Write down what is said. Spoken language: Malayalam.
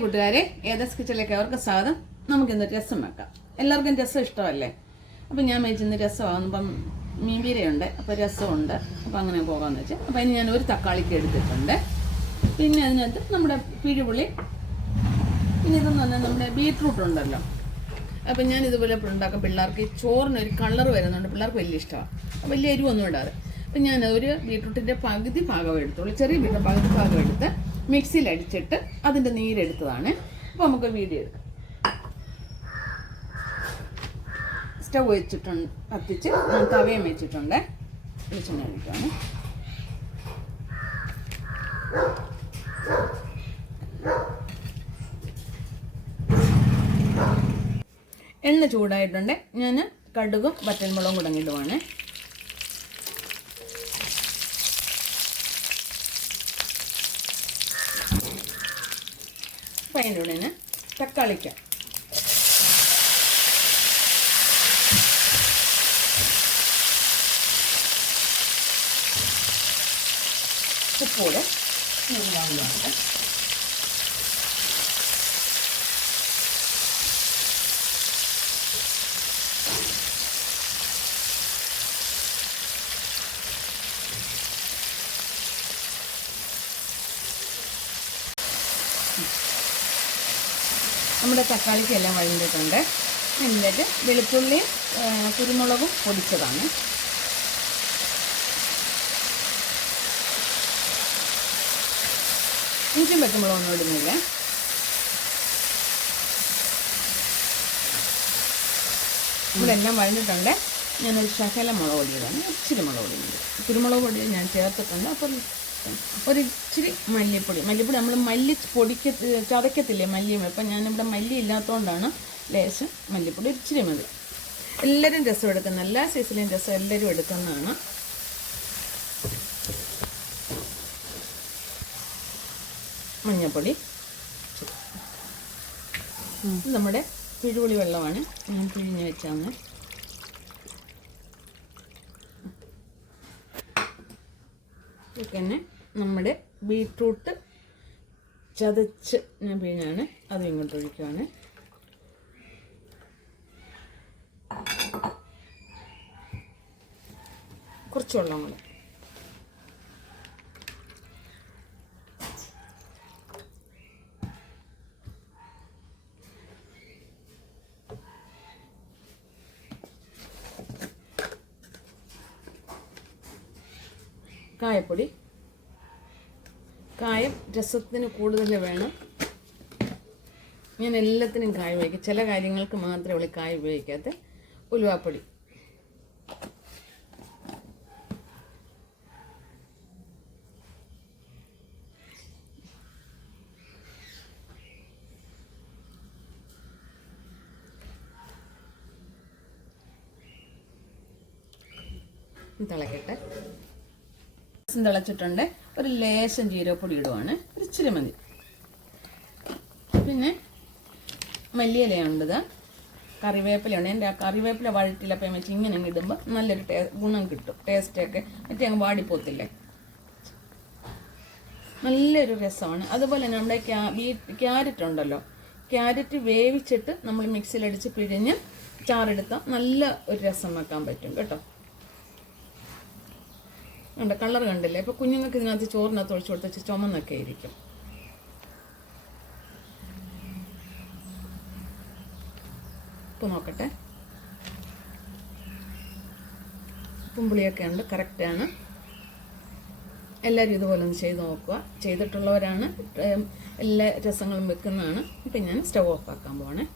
കൂട്ടുകാരെ, ഏതസ് കിച്ചണിലേക്ക് അവർക്ക് സ്വാഗതം. നമുക്കിന്ന് രസം വെക്കാം. എല്ലാവർക്കും രസം ഇഷ്ടമല്ലേ? അപ്പം ഞാൻ വെച്ചിന്ന് രസമാകുമ്പം മീൻപീരയുണ്ട്, അപ്പോൾ രസമുണ്ട്, അപ്പോൾ അങ്ങനെ പോകാമെന്ന് വെച്ചാൽ. അപ്പോൾ അതിന് ഞാൻ ഒരു തക്കാളിക്ക് എടുത്തിട്ടുണ്ട്. പിന്നെ അതിനകത്ത് നമ്മുടെ പിഴിപുളി, പിന്നെ ഇതെന്ന് പറഞ്ഞാൽ നമ്മുടെ ബീട്രൂട്ട് ഉണ്ടല്ലോ. അപ്പം ഞാൻ ഇതുപോലെ ഉണ്ടാക്കും. പിള്ളേർക്ക് ഈ ചോറിനൊരു കളർ വരുന്നുണ്ട്, പിള്ളേർക്ക് വലിയ ഇഷ്ടമാണ്. വലിയ എരിവൊന്നും ഇടാതെ. അപ്പം ഞാൻ ഒരു ബീട്രൂട്ടിൻ്റെ പകുതി ഭാഗം എടുത്തോളൂ, ചെറിയ ബീട്രൂട്ട് പകുതി ഭാഗം എടുത്ത് മിക്സിയിൽ അടിച്ചിട്ട് അതിൻ്റെ നീരെടുത്തതാണ്. അപ്പോൾ നമുക്ക് വീഡിയോ എടുക്കാം. സ്റ്റവ് വെച്ചിട്ടുണ്ട്, കത്തിച്ച് തവയും വെച്ചിട്ടുണ്ട്. വെളിച്ചെണ്ണ ഒഴിക്കുകയാണ്. എണ്ണ ചൂടായിട്ടുണ്ട്. ഞാൻ കടുകും വറ്റൽമുളകും കൂടെ ഇടുവാണ്. അപ്പം അതിൻ്റെ കൂടെ തന്നെ തക്കാളിക്ക, ഉപ്പൂടെ ഉണ്ടാവുന്നുണ്ട്. നമ്മുടെ തക്കാളിക്ക് എല്ലാം വഴഞ്ഞിട്ടുണ്ട്. എന്നിട്ട് വെളുത്തുള്ളിയും കുരുമുളകും പൊടിച്ചതാണ്. ഇഞ്ചും പച്ചമുളകൊന്നും ഇടുന്നില്ല. ഇവിടെ എല്ലാം വഴഞ്ഞിട്ടുണ്ട്. ഞാനൊരു ശകല മുളക് പൊടിയതാണ്, ഇച്ചിരി മുളക് പൊടിയുണ്ട്. കുരുമുളക് പൊടി ഞാൻ ചേർത്തിട്ടുണ്ട്. അപ്പം ഒരു ഇച്ചിരി മല്ലിപ്പൊടി നമ്മൾ മല്ലി പൊടിക്ക് ചതയ്ക്കത്തില്ലേ മല്ലിയും. അപ്പം ഞാനിവിടെ മല്ലി ഇല്ലാത്തതുകൊണ്ടാണ് ലേശം മല്ലിപ്പൊടി ഇച്ചിരി മതി. എല്ലാവരും രസം എടുക്കുന്ന, എല്ലാ സീസണിലും രസം എല്ലാവരും എടുക്കുന്നതാണ്. മഞ്ഞൾപ്പൊടി, നമ്മുടെ പിഴിപുളി വെള്ളമാണ്, ഞാൻ പിഴിഞ്ഞ് വെച്ചാണ്. പിന്നെ നമ്മുടെ ബീട്രൂട്ട് ചതച്ച് ഞാൻ പിഴിഞ്ഞാണ്, അതും ഇങ്ങോട്ട് ഒഴിക്കുവാണ്. കുറച്ച് വെള്ളം കൂടെ. കായപ്പൊടി, കായം രസത്തിന് കൂടുതൽ വേണം. ഞാൻ എല്ലാത്തിനും കായ ഉപയോഗിക്കും, ചില കാര്യങ്ങൾക്ക് മാത്രമേ ഉള്ളൂ കായ ഉപയോഗിക്കാത്ത. ഉലുവാപ്പൊടി, തിളക്കട്ടെ. തിളച്ചിട്ടുണ്ട്. ഒരു ലേശം ജീരകപ്പൊടി ഇടുവാണ്, ഒരു ഇച്ചിരി മതി. പിന്നെ മല്ലിയിലയുണ്ട്, കറിവേപ്പിലയുണ്ട്. എൻ്റെ ആ കറിവേപ്പില വഴറ്റിലപ്പം വെച്ച് ഇങ്ങനെ ഇടുമ്പോൾ നല്ലൊരു ഗുണം കിട്ടും, ടേസ്റ്റൊക്കെ. മറ്റേ അങ്ങ് വാടിപ്പോത്തില്ലേ, നല്ലൊരു രസമാണ്. അതുപോലെ തന്നെ നമ്മുടെ ക്യാരറ്റ് ഉണ്ടല്ലോ, ക്യാരറ്റ് വേവിച്ചിട്ട് നമ്മൾ മിക്സിയിലടിച്ച് പിഴിഞ്ഞ് ചാറെടുത്താൽ നല്ല ഒരു രസം വെക്കാൻ പറ്റും കേട്ടോ. ഉണ്ട്, കളർ കണ്ടില്ലേ? ഇപ്പോൾ കുഞ്ഞുങ്ങൾക്ക് ഇതിനകത്ത് ചോറിനകത്ത് ഒഴിച്ചു കൊടുത്ത് ചുമന്നൊക്കെ ഇരിക്കും. ഉപ്പ് നോക്കട്ടെ. ഉപ്പും പുളിയൊക്കെ ഉണ്ട്, കറക്റ്റാണ്. എല്ലാവരും ഇതുപോലെ ഒന്ന് ചെയ്ത് നോക്കുക. ചെയ്തിട്ടുള്ളവരാണ് എല്ലാ രസങ്ങളും വെക്കുന്നതാണ്. ഇപ്പം ഞാൻ സ്റ്റവ് ഓഫ് ആക്കാൻ പോവാണേ.